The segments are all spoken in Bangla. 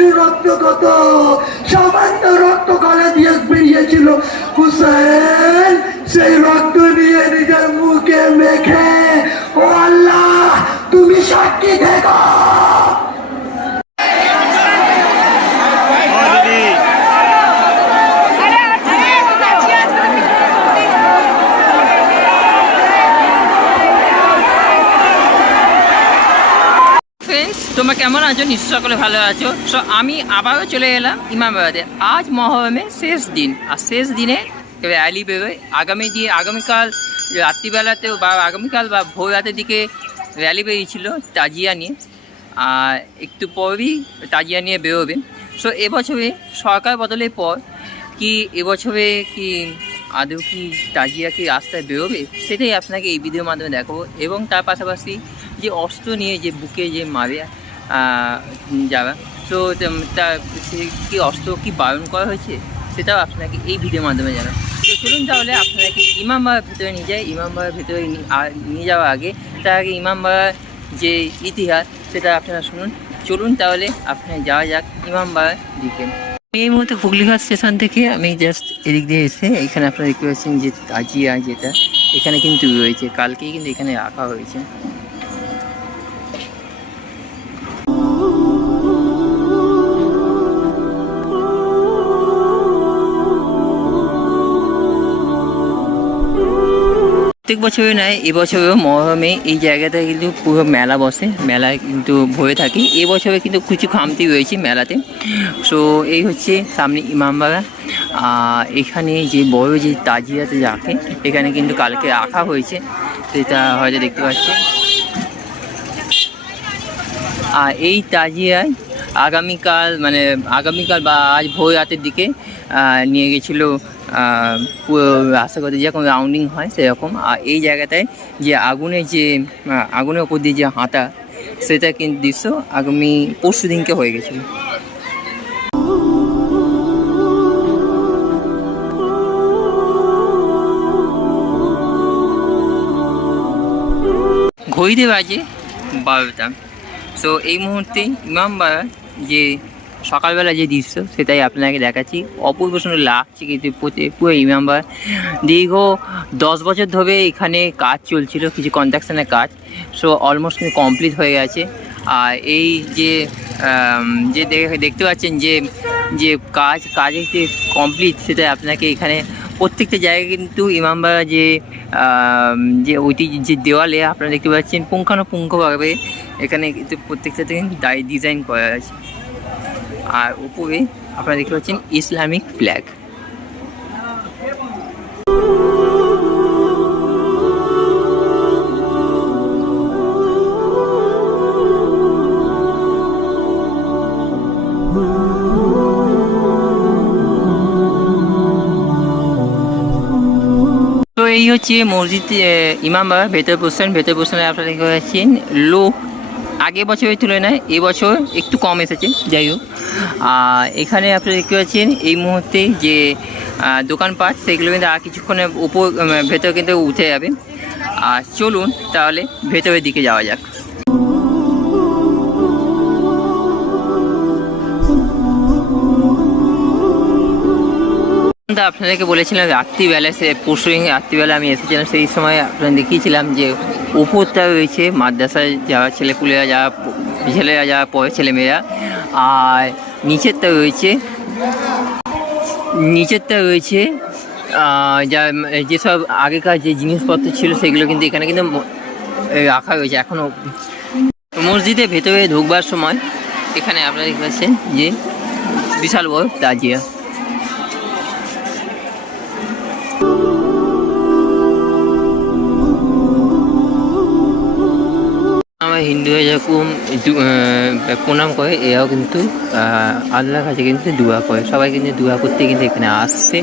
শিশুর রক্ত কত, সামান্য রক্ত গলা দিয়ে বেরিয়েছিল, হুসেন সেই রক্ত নিয়ে নিজের মুখে মেখে, ও আল্লাহ তুমি সাক্ষী থেকো। তোমরা কেমন আছো? নিশ্চয় সকলে ভালো আছো। সো আমি আবারও চলে এলাম ইমামবাড়াতে। আজ মহরমের শেষ দিন, আর শেষ দিনে র্যালি বেরোয়। আগামীকাল রাত্রিবেলাতেও বা আগামীকাল বা ভোর রাতের দিকে র্যালি বেরিয়েছিল তাজিয়া নিয়ে, আর একটু পরেই তাজিয়া নিয়ে বেরোবে। সো এবছরে সরকার বদলের পর কি এবছরে কি আদৌ কি তাজিয়া কি রাস্তায় বেরোবে, সেটাই আপনাকে এই ভিডিওর মাধ্যমে দেখাবো। এবং তার পাশাপাশি যে অস্ত্র নিয়ে যে বুকে যে মারে যারা, তো তার সে কি অস্ত্র কি বারণ করা হয়েছে সেটাও আপনাকে এই ভিডিওর মাধ্যমে জানাবো। তো চলুন তাহলে আপনাকে ইমামবাড়ার ভিতরে নিয়ে যায়। ইমামবাড়ার ভিতরে নিয়ে যাওয়ার আগে তার আগে ইমামবাড়ার যে ইতিহাস সেটা আপনারা শুনুন। চলুন তাহলে আপনারা যাওয়া যাক ইমামবাড়ার দিকে। এই মুহূর্তে হুগলিঘাট স্টেশন থেকে আমি জাস্ট এদিক দিয়ে এসে এখানে আপনারা দেখতে পাচ্ছেন যে তাজিয়া যেটা এখানে কিন্তু রয়েছে, কালকেই কিন্তু এখানে রাখা হয়েছে। প্রত্যেক বছরই নয়, এবছরেও মহরমে এই জায়গাটায় কিন্তু পুরো মেলা বসে, মেলা কিন্তু ভরে থাকে। এবছরে কিন্তু কিছু খামতি রয়েছে মেলাতে। সো এই হচ্ছে সামনে ইমামবাড়া। এখানে যে বড় যে তাজিয়াতে রাখে এখানে কিন্তু কালকে রাখা হয়েছে, সেটা হয়তো দেখতে পাচ্ছি। আর এই তাজিয়ায় আগামীকাল বা আজ ভোর রাতের দিকে নিয়ে গেছিলো পুরো রাস্তা করতে যেরকম রাউন্ডিং হয় সেরকম। আর এই জায়গাটায় যে আগুনের ওপর দিয়ে যে হাঁটা, সেটা কিন্তু দৃশ্য আগামী পরশু দিনকে হয়ে গেছিলো। ঘড়িতে বাজে 12টা। সো এই মুহূর্তে ইমামবাড়ার যে সকালবেলা যে দৃশ্য সেটাই আপনাকে দেখাচ্ছি। অপূর্ব সুন্দর লাগছে কিন্তু পুরো ইমামবাড়া। দীর্ঘ 10 বছর ধরে এখানে কাজ চলছিল, কিছু কনস্ট্রাকশনের কাজ। সো অলমোস্ট কিন্তু কমপ্লিট হয়ে গেছে। আর এই যে দেখতে পাচ্ছেন যে কাজের যে কমপ্লিট, সেটা আপনাকে এখানে প্রত্যেকটা জায়গায় কিন্তু ইমামবাড়া যে ঐতিহ্য যে দেওয়ালে আপনারা দেখতে পাচ্ছেন পুঙ্খানুপুঙ্খভাবে এখানে কিন্তু প্রত্যেকটাতে কিন্তু ডিজাইন করা আছে। আর উপরে আপনারা দেখতে পাচ্ছেন ইসলামিক ফ্ল্যাগ। তো এই হচ্ছে মসজিদ ইমামবাড়া ভেতর পোস্টানে আপনারা দেখতে পাচ্ছেন লোক আগের বছরের তুলনায় এবছর একটু কম এসেছে। যাই হোক, এখানে আপনারা দেখতে পাচ্ছেন এই মুহূর্তে যে দোকানপাট সেগুলো কিন্তু আর কিছুক্ষণের ভেতর কিন্তু উঠে যাবে। আর চলুন তাহলে ভেতরের দিকে যাওয়া যাক। আপনাদেরকে বলেছিলাম রাত্রিবেলা, রাত্রিবেলা আমি এসেছিলাম, সেই সময় আপনাদের দেখিয়েছিলাম যে উপরটা রয়েছে মাদ্রাসায় যাওয়া ছেলেপুলেরা, যারা পড়ে ছেলেমেয়েরা। আর নিচেরটা রয়েছে যেসব আগেকার যে জিনিসপত্র ছিল সেগুলো কিন্তু এখানে কিন্তু রাখা রয়েছে এখনও। মসজিদের ভেতরে ঢুকবার সময় এখানে আপনারা দেখতে পাচ্ছেন যে বিশাল বড় তাজিয়া। আমার হিন্দুরা যেরকম প্রণাম করে, এরাও কিন্তু আল্লাহর কাছে কিন্তু দোয়া করে। সবাই কিন্তু দোয়া করতে কিন্তু এখানে আসছে,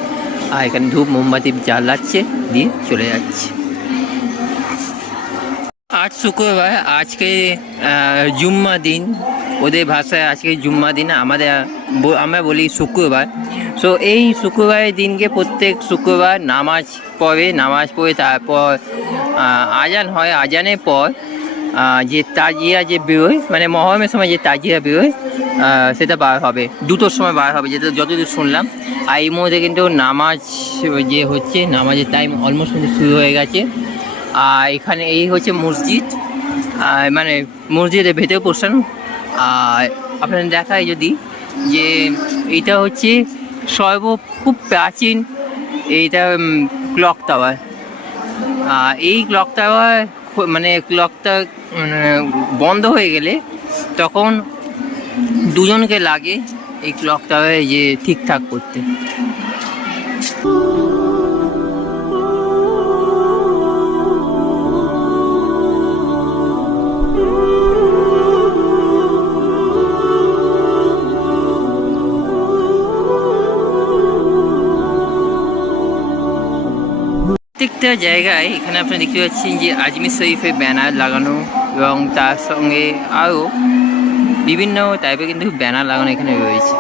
আর এখানে ধূপ মোমবাতি জ্বালাচ্ছে, দিয়ে চলে যাচ্ছে। আজ শুক্রবার, আজকে জুম্মা দিন, ওদের ভাষায় আজকে জুম্মা দিন, আমরা বলি শুক্রবার। সো এই শুক্রবারের দিনকে প্রত্যেক শুক্রবার নামাজ পড়ে তারপর আজান হয়। আজানের পর যে তাজিয়া যে বেরোয়, মানে মহরমের সময় যে তাজিয়া বেরোয়, সেটা বার হবে 2টোর সময় বার হবে, যেটা যতদূর শুনলাম। আর এই মধ্যে কিন্তু নামাজ যে হচ্ছে, নামাজের টাইম অলমোস্ট কিন্তু শুরু হয়ে গেছে। আর এখানে এই হচ্ছে মসজিদ, মানে মসজিদের ভেতরে পোর্শন। আর আপনাদের দেখায় যদি যে এইটা হচ্ছে খুব প্রাচীন এইটা ক্লক টাওয়ার। এই ক্লক টাওয়ার মানে ক্লকটা বন্ধ হয়ে গেলে তখন দুজনকে লাগে এই ক্লক টাওয়ারে যে ঠিকঠাক করতে। প্রত্যেকটা জায়গায় এখানে আপনি দেখতে পাচ্ছেন যে আজমির শরীফের ব্যানার লাগানো, এবং তার সঙ্গে আরও বিভিন্ন টাইপের কিন্তু ব্যানার লাগানো এখানে রয়েছে।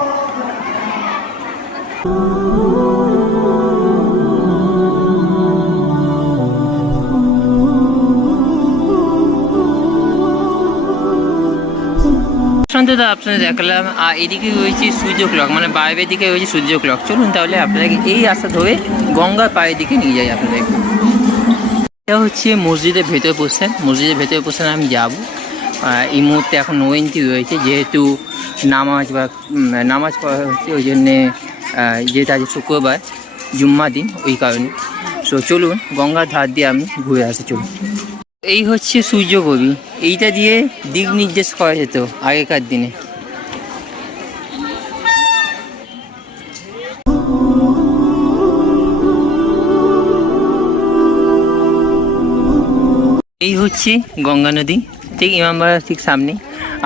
সন্তত আপনাদের দেখালাম। আর এদিকে রয়েছে সূর্য ক্লক, মানে বাইরের দিকে রয়েছে সূর্য ক্লক। চলুন তাহলে আপনাদেরকে এই রাস্তা ধরে গঙ্গার পাড়ের দিকে নিয়ে যাই আপনাদেরকে। এটা হচ্ছে মসজিদের ভেতর পোর্শন। মসজিদের ভেতর পোর্শনে আমি যাব। এই মুহূর্তে এখন নো এন্ট্রি রয়েছে, যেহেতু নামাজ পড়া হচ্ছে, ওই জন্যে যেহেতু আজ শুক্রবার জুম্মা দিন, ওই কারণে। সো চলুন গঙ্গার ধার দিয়ে আমি ঘুরে আসি। চলুন, এই হচ্ছে সূর্যকবি। এইটা দিয়ে দিক নির্দেশ করা যেত আগেকার দিনে। এই হচ্ছে গঙ্গা নদী, ঠিক ইমামবাড়ার ঠিক সামনে।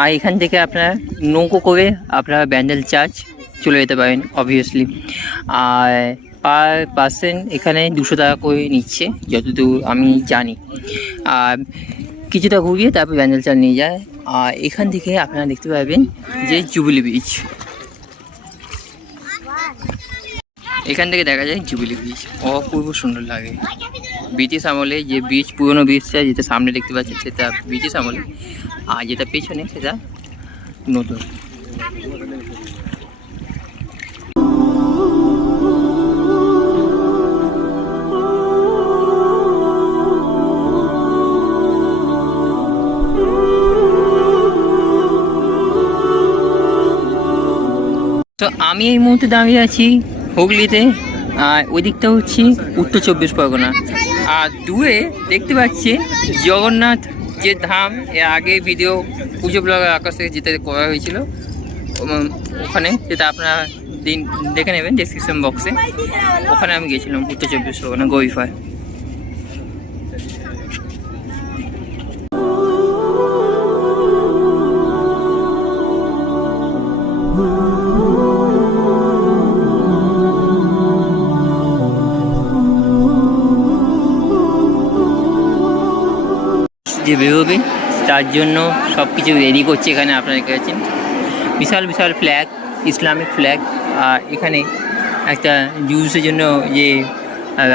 আর এখান থেকে আপনারা নৌকো করে আপনারা ব্যান্ডেল চার্চ চলে যেতে পারেন অবভিয়াসলি। আর পার পার্সেন্ট এখানে 200 টাকা করে নিচ্ছে যতদূর আমি জানি। আর কিছুটা ঘুরিয়ে তারপর ব্যান্ডেল চার্চ নিয়ে যায়। আর এখান থেকে আপনারা দেখতে পাবেন যে জুবিলি বিচ। এখান থেকে দেখা যায় জুবিলি বিচ, অপূর্ব সুন্দর লাগে। ব্রিটিশ আমলে যে বিচ, পুরনো বিচটা যেটা সামনে দেখতে পাচ্ছেন সেটা ব্রিটিশ আমলে, আর যেটা পেছনে সেটা নতুন। তো আমি এই মুহূর্তে দাঁড়িয়ে আছি হুগলিতে, আর ওই দিকটা হচ্ছে উত্তর 24 পরগনা। আর দূরে দেখতে পাচ্ছি জগন্নাথ যে ধাম, এর আগে ভিডিও পুজো ব্লগের আকাশ থেকে যেটা করা হয়েছিল ওখানে, যেটা আপনারা দেখে নেবেন ডেসক্রিপশন বক্সে। ওখানে আমি গেছিলাম উত্তর 24 পরগনা গরিফায়। যে বেরোবে তার জন্য সব কিছু রেডি করছে এখানে। আপনারা দেখেছেন বিশাল বিশাল ফ্ল্যাগ, ইসলামিক ফ্ল্যাগ। আর এখানে একটা জুসের জন্য যে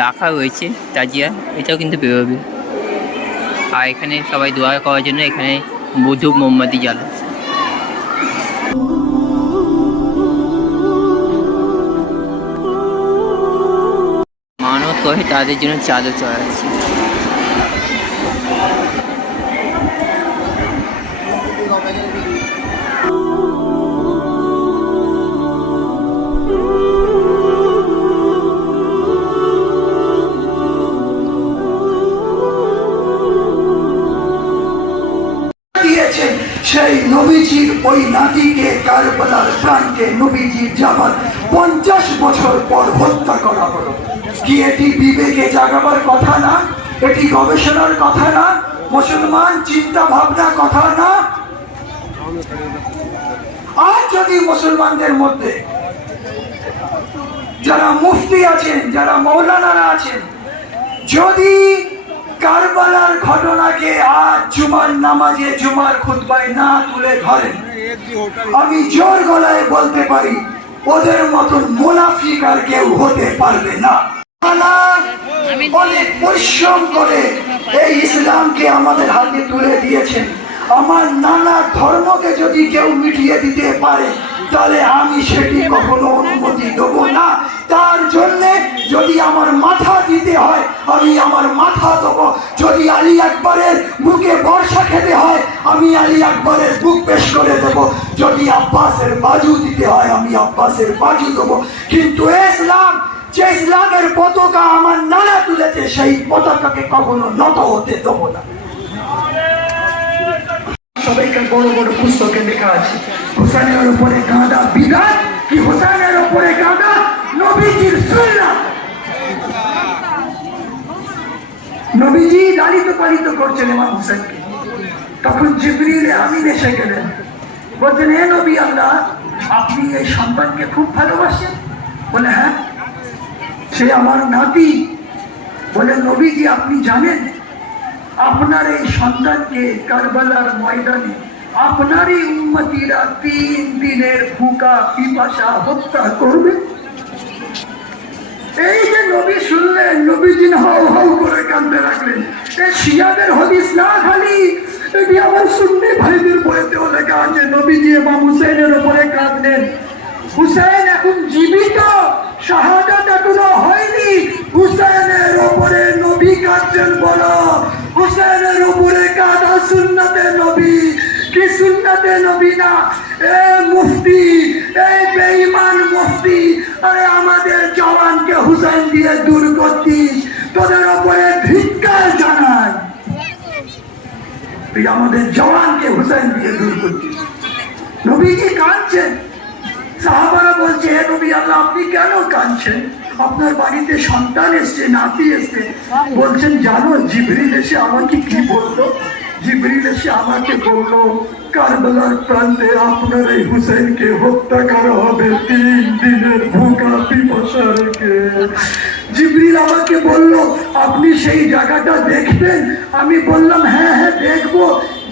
রাখা রয়েছে তাজিয়া, এটাও কিন্তু বেরোবে। আর এখানে সবাই দোয়া করার জন্য এখানে ধূপ মোমবাতি জ্বালায়। মানত করে তাদের জন্য চাদর চড়াচ্ছে। সেই নবীজির ওই নাতিকে কারবালার প্রান্তে নবীজির যাবার 50 বছর পর হত্যা করা হলো। কি এটি বিবেকে জাগাবার কথা না? এটি গবেষণার কথা না? মুসলমান চিন্তা ভাবনা কথা না? আজ যদি মুসলমানদের মধ্যে যারা মুফতি আছেন, যারা মৌলানারা আছেন, যদি কারবালার ঘটনাকে আজ জুমার নামাজে, জুমার খুতবায় না তুলে ধরেন, আমি জোর গলায় বলতে পারি ওদের মতন মুনাফিক আর কেউ হতে পারবে না। অনেক পরিশ্রম করে এই ইসলামকে আমাদের হাতে তুলে দিয়েছেন। আমার নানা ধর্মকে যদি কেউ মিটিয়ে দিতে পারে তাহলে আমি সেটি কখনো অনুমতি দেবো না। তার জন্যে যদি আমার মাথা দিতে হয় আমি আমার মাথা দেবো, যদি আলী আকবরের বুকে বর্ষা খেতে হয় আমি আলী আকবরের বুক পেশ করে দেবো, যদি আব্বাসের বাজু দিতে হয় আমি আব্বাসের বাজু দেবো। কিন্তু ইসলাম, যে ইসলামের পতাকা আমার নানা তুলেছে সেই পতাকাকে কখনো নত হতে দেবো না। সবাইকার বড় বড় পুস্তকে লেখা আছে হোসেনের উপরে কাঁদা বিধান কি হোসেনের উপরে কাঁদা নবীজির সুন্নাত। নবীজি লালিত পালিত করছেন ইমাম হোসেনকে, তখন জিবরিল আমিন এসে গেলেন, বলছেন হে নবী আল্লাহ আপনি এই সন্তানকে খুব ভালোবাসেন? বলে হ্যাঁ, সে আমার নাতি। বলে নবীজি আপনি জানেন আপনার এই সন্তানকে কারবালার ময়দানে আপনারই উম্মতিরা 3 দিনের ভুকা পিপাসা হত্যা করবে? এই যে নবী শুনলেন, নবীজি হাউ হাউ করে কাঁদতে লাগলেন। এই শিয়াদের হাদিস না খালি, এটি আমার সুন্নি ভাইদের বইতেও লেখা আছে। নবীজি ইমাম হুসাইনের উপরে কাঁদলেন। হুসাইন এখন জীবিত, শাহাদাত এখনো হয়নি, হুসাইনের উপরে নবী কাঁদছেন। বলো হুসাইনের উপরে কাঁদা সুন্নতে নবী কি সুন্নতে নবী না? এ মুফতি, এই বেঈমান মুফতি, আরে আমাদের জওয়ানকে হুসাইন দিয়ে দূর করতিস, তোদের উপরে ধিক্কার জানাই। তুই আমাদের জওয়ানকে হুসাইন দিয়ে দূর করতিস। নবীজি কাঁদছেন। সাহাবারা বলছে হে নবী আল্লাহ আপনি কেন কাঁদছেন? আপনার বাড়িতে সন্তান এসছে, নাতি এসছে। বলছেন জানো জিবরিল এসে আমাকে কি বললো? জিবরিল এসে আমাকে বললো কারবালার প্রান্তে আপনার এই হুসাইনকে হত্যা করা হবে 3 দিনের ভুকা পিপাসা রেখে। জিবরিল আমাকে বললো আপনি সেই জায়গাটা দেখবেন? আমি বললাম হ্যাঁ হ্যাঁ দেখবো।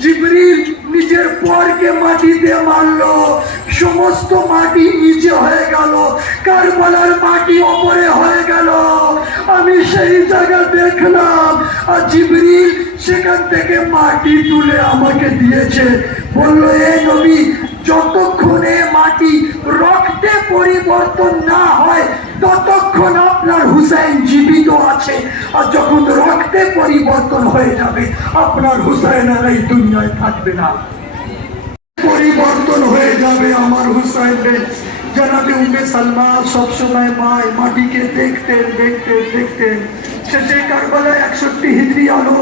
জিবরিল নিজের পরকে মাটিতে মারলো, সমস্ত মাটি নিচে হয়ে গেল, কারবালার মাটি ওপরে হয়ে গেল। আমি সেই জায়গা দেখলাম আর জিবরিল সেখান থেকে মাটি তুলে আমাকে দিয়েছে। বললো এই নবী যতক্ষণে মাটি রক্তে পরিবর্তন না হয় ততক্ষণ আপনার হুসাইন জীবিত আছে, আর যখন রক্তে পরিবর্তন হয়ে যাবে আপনার হুসাইন আর এই দুনিয়ায় থাকবে না, পরিবর্তন হয়ে যাবে আমার হুসাইনের। জনাবে উম্মে সালমা সবসময় মাটিকে দেখতেন দেখতেন দেখতেন। শেষে কারবালায় 61 হিজরি আলো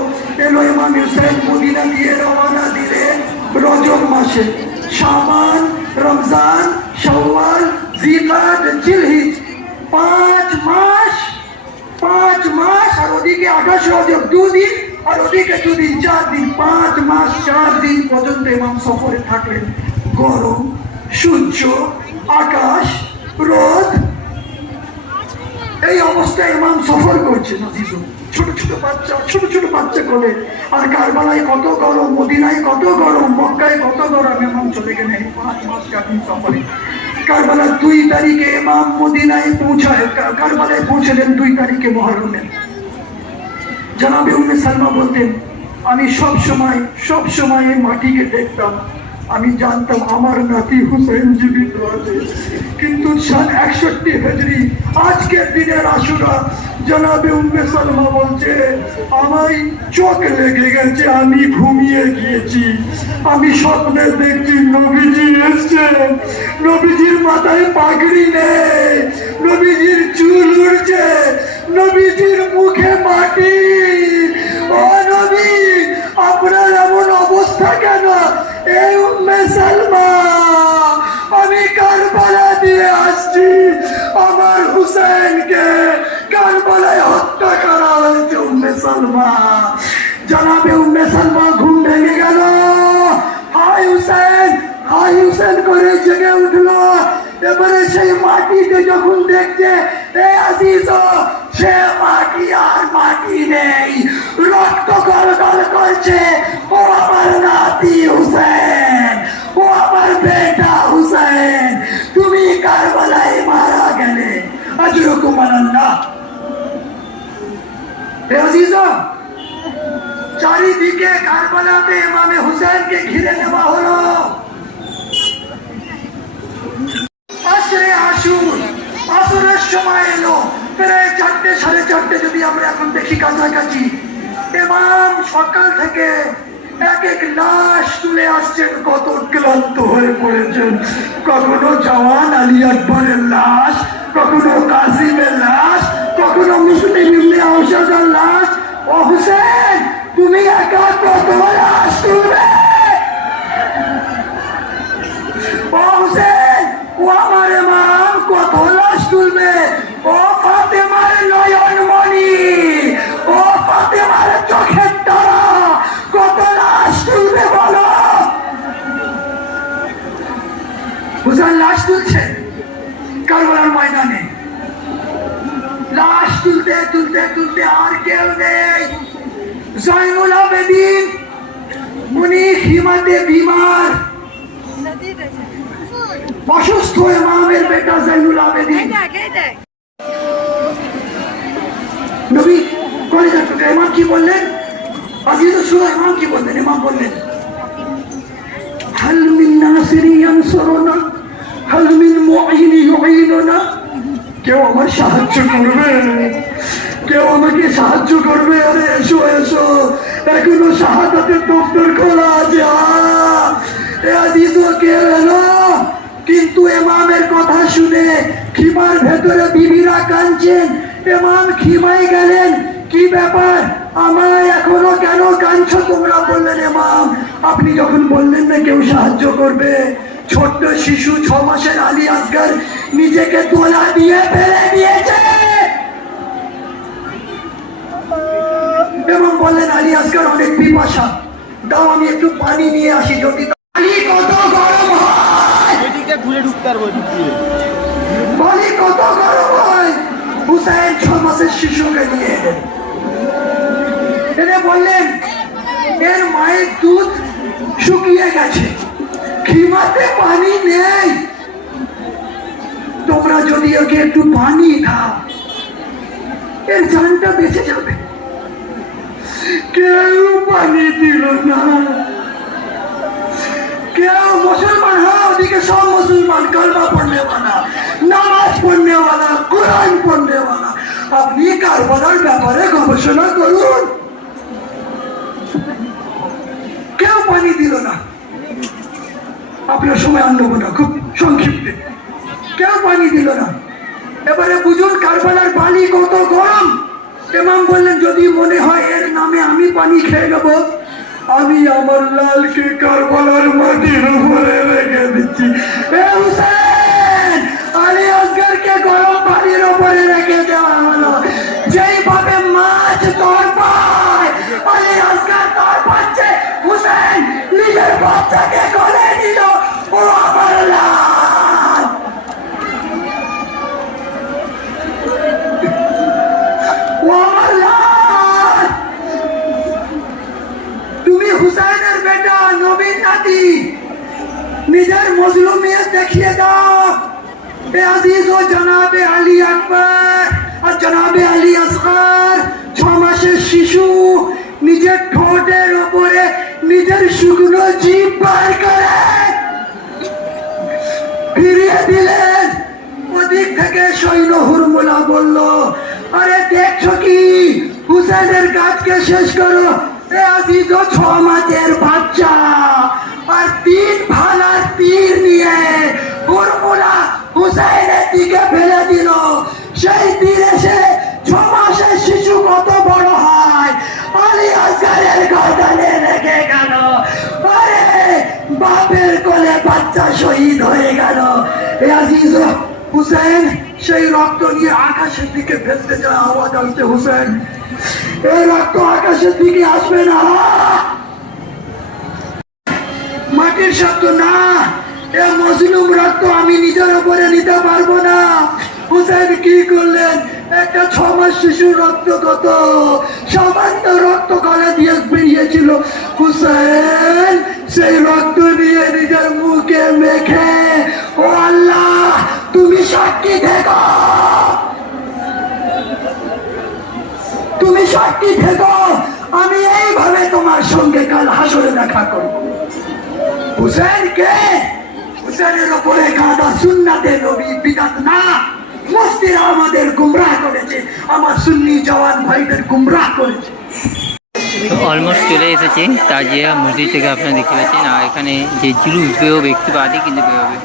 এলো, ইমাম হুসাইন মদিনা দিয়ে রওনা দিলেন রজব মাসে। শাবান, রমজান, শাওয়াল, জিলহজ, জিলহিজ 5 মাস, আর ওদিকে 28 রজব 2 দিন, আর ওদিকে 2 দিন 4 দিন, 5 মাস 4 দিন পর্যন্ত ইমাম সফরে থাকলেন। গরম, সূর্য, আকাশ, রোদ, এই অবস্থায় ইমাম সফর করছে। ছোট ছোট বাচ্চা কোলে। আর কারবালায় কত গরম, মদিনায় কত গরম, মক্কায় কত গরম। ইমাম চলে গেলেন 5 মাস কাটিন সফরে। কারবালার 2 তারিখে ইমাম মদিনায় পৌঁছায়, কারবালায় পৌঁছলেন 2 তারিখে মুহররমের। জনাবে উম্মে সালমা বলতেন আমি সব সময় এই মাটিকে দেখতাম, আমি জানতাম আমার নাতি হুসাইন জীবিত আছে। কিন্তু 61 হিজরি আজকের দিনের আশুরা, জনাবে উম্মে সালমা বলছে আমার চোখ লেগে গেছে, আমি ঘুমিয়ে গিয়েছি। আমি স্বপ্নে দেখছি নবীজি এসছেন, নবীজির মাথায় পাগড়ি নেই, নবীজির চুল উড়ছে, নবীজির মুখে মাটি। ও নবী আপনার এমন অবস্থা কেন? এই উম্মে সালমা আমি কারবালা দিয়ে আসছি, আমার হুসাইনকে কারবালায় হত্যা করা হয়েছে। উম্মে সালমা, জনাবে উম্মে সালমা ঘুম ভেঙে গেল। হাই হুসাইন করে জেগে উঠলো। এবারে সেই মাটিতে যখন দেখছে এ আজিজ, সে মাটি আর মাটি নেই, রক্ত গলগল করছে। ও আমার নাতি হুসাইন, ও আমার বেটা হুসাইন, তুমি কারবালায় মারা গেলে। আজরকুম আল্লাহ। এ আজিজ চারিদিকে কারবালাতে ইমামে হুসেনকে ঘিরে নেওয়া হলো। আসরে আসুন, আসরের সময় এলো, প্রায় 4টে, 4:30 যদি আমরা এখন দেখি কাছাকাছি। ইমাম সকাল থেকে এক এক লাশ তুলে আসছেন, কত ক্লান্ত হয়ে পড়েছেন। কখনো জওয়ান আলী আকবরের লাশ, কখনো কাসিমের লাশ, কখনো মুসলিম ইবনে আওসাদের লাশ। ও হুসেন, তুমি একা কত লাশ তুলবে? ও হুসেন, ও আমার ইমাম কত লাশ তুলবে? ও ফাতেমার নয়নমণি, ও ফাতেমার চোখের তারা, কত লাশ তুলবে বলো? হুসেন লাশ তুলছে কারবালার ময়দানে। লাশ তুলতে তুলতে তুলতে আর কেউ নেই। জয়নুল আবেদিন, উনি হিমাতে বিমার, অসুস্থ ইমামের বেটা জয়নুল আবেদিন। নবী কলেজার টুকরা ইমাম কি বললেন? আজিজ শুনো ইমাম কি বললেন? ইমাম বললেন, হাল মিন নাসিরি ইয়ানসুরুনা, হাল মিন মুঈনি ইউঈনুনা। কেউ আমার সাহায্য করবে? কেউ আমাকে সাহায্য করবে? আরে এসো এসো, এখনো শাহাদাতের দফতর খোলা আছে। আজিজ কেউ এলো? কিন্তু ইমামের কথা শুনে খিমার ভেতরে বিবিরা কাঁদছেন। ইমাম খিমায় গেলেন, কি ব্যাপার, আমায় এখনো কেন কাঁদছো তোমরা? বললেন, ইমাম আপনি যখন বললেন না কেউ সাহায্য করবে, ছোট্ট শিশু 6 মাসের আলী আসগর নিজেকে তোলা দিয়ে ফেলে দিয়েছে। এবং বললেন, আলী আসগর অনেক পিপাসা, দাও আমি একটু পানি নিয়ে আসি। যদি পানি কত গরম হয়, এদিকে ঘুরে ঢুকতে পারবো, এদিক দিয়ে পানি কত গরম হয়। হুসাইন 6 মাসের শিশুকে নিয়ে এলেন, এনে বললেন, এর মায়ের দুধ শুকিয়ে গেছে, খিমাতে পানি নেই, তোমরা যদি ওকে একটু পানি দাও এর জানটা বেঁচে যাবে। কেউ পানি দিল না। কেউ মুসলমান হয়, ওদিকে সব মুসলমান, কলমা পড়নে वाला, নামাজ পড়নে वाला, কোরআন পড়নে वाला। আপনি কারবালার ব্যাপারে গবেষণা করুন। কেউ পানি দিল না। আপনার সময় আনবো না, খুব সংক্ষিপ্তে। কেউ পানি দিল না। এবারে বুঝুন কারবালার পানি কত গরম। ইমাম বললেন, যদি মনে হয় এর নামে আমি পানি খেয়ে নেব, আমি আমার লালকে কারবালার মাটির উপরে রেখে দিচ্ছি। এ হুসেন, আলী আসগরকে গরম পানির উপরে রেখে দেওয়া হলো। যেইভাবে মাছ তর পায়, আলী আসগর তর পাচ্ছে। হুসেন নিজের বাচ্চাকে কোলে নিল। ও আমার লাল, ও আমার লাল, তুমি হুসাইনের বেটা, নবীর নাতি, নিজের মজলুমিয়ত দেখিয়ে দাও। এ আজিজ ও জনাবে আলী আকবর আর জনাবে আলী আসগর 6 মাসের শিশু নিজের ঠোঁটের উপরে নিজের শুকনো জিভ বার করে ফিরিয়ে দিলেন। ওদিক থেকে সৈন্য হুরমুলা বলল, আরে দেখছো কি, হুসেনের কাজকে শেষ করো। এ আজিজ ও 6 মাসের বাচ্চা আর 3 ভালার তীর নিয়ে হুরমুলা হুসেনের দিকে ফেলে দিল। সেই তীর এসে 6 মাসের শিশু কত বড় হয়, আলী আসগরের গর্দানে রেখে গেল। আরে বাপের কোলে বাচ্চা শহীদ হয়ে গেল। এ আজিজ হুসেন সেই রক্ত নিয়ে আকাশের দিকে ফেলতে যায়। আওয়াজ আসছে, হুসেন এই রক্ত আকাশের দিকে আসবে না, মাটির শব্দ না। এ মজলুম রক্ত আমি নিজের উপরে নিতে পারবো না। হুসেন কি করলেন, একটা 6 মাস শিশুর রক্ত, কত সামান্য রক্ত গলা দিয়ে বেরিয়েছিল। হুসেন সেই রক্ত নিয়ে নিজের মুখে মেখে, ও আল্লাহ তুমি সাক্ষী থেকো, তুমি সাক্ষী থেকো, আমি এইভাবে তোমার সঙ্গে কাল হাসরে দেখা করব। হুসেন কে? হুসেনের উপরে কাদা সুন্নাতে নবী, বিদআত না। মুফতিরা আমাদের গুমরাহ করেছে, আমার সুন্নি জওয়ান ভাইদের গুমরাহ করেছে। তো অলমোস্ট চলে এসেছে তাজিয়া মসজিদ থেকে, আপনারা দেখতে পাচ্ছেন। আর এখানে যে জুলুস বেরোবে একটু বাদে কিন্তু বেরোবে।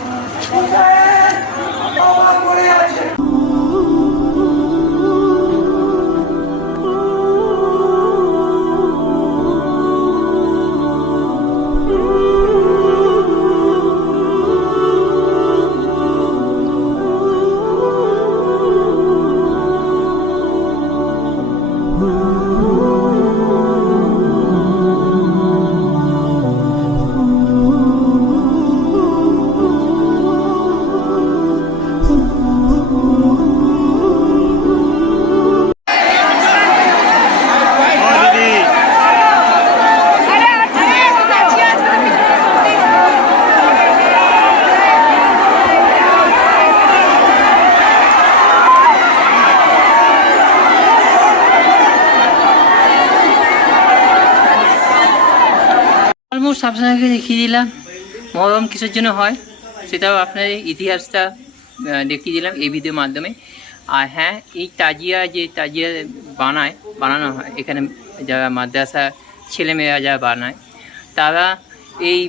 অলমোস্ট আপনাকে দেখিয়ে দিলাম মহরম কিসের জন্য হয়, সেটাও আপনার ইতিহাসটা দেখিয়ে দিলাম এই ভিডিওর মাধ্যমে। আর হ্যাঁ, এই তাজিয়া যে তাজিয়া বানানো হয় এখানে, যারা মাদ্রাসা ছেলেমেয়েরা যারা বানায়, তারা এই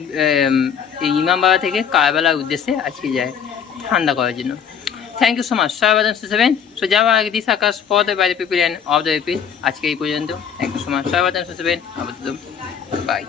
ইমামবাড়া থেকে কারবালার উদ্দেশ্যে আজকে যায় ঠান্ডা করার জন্য। Thank you so much. সারাবাদান সুসেভেন সো যাওয়া আগে this Akash for the by the people and of the people. আজকে এই পর্যন্ত। Thank you so much. সারাবাদান সুসেভেন আবার বাই।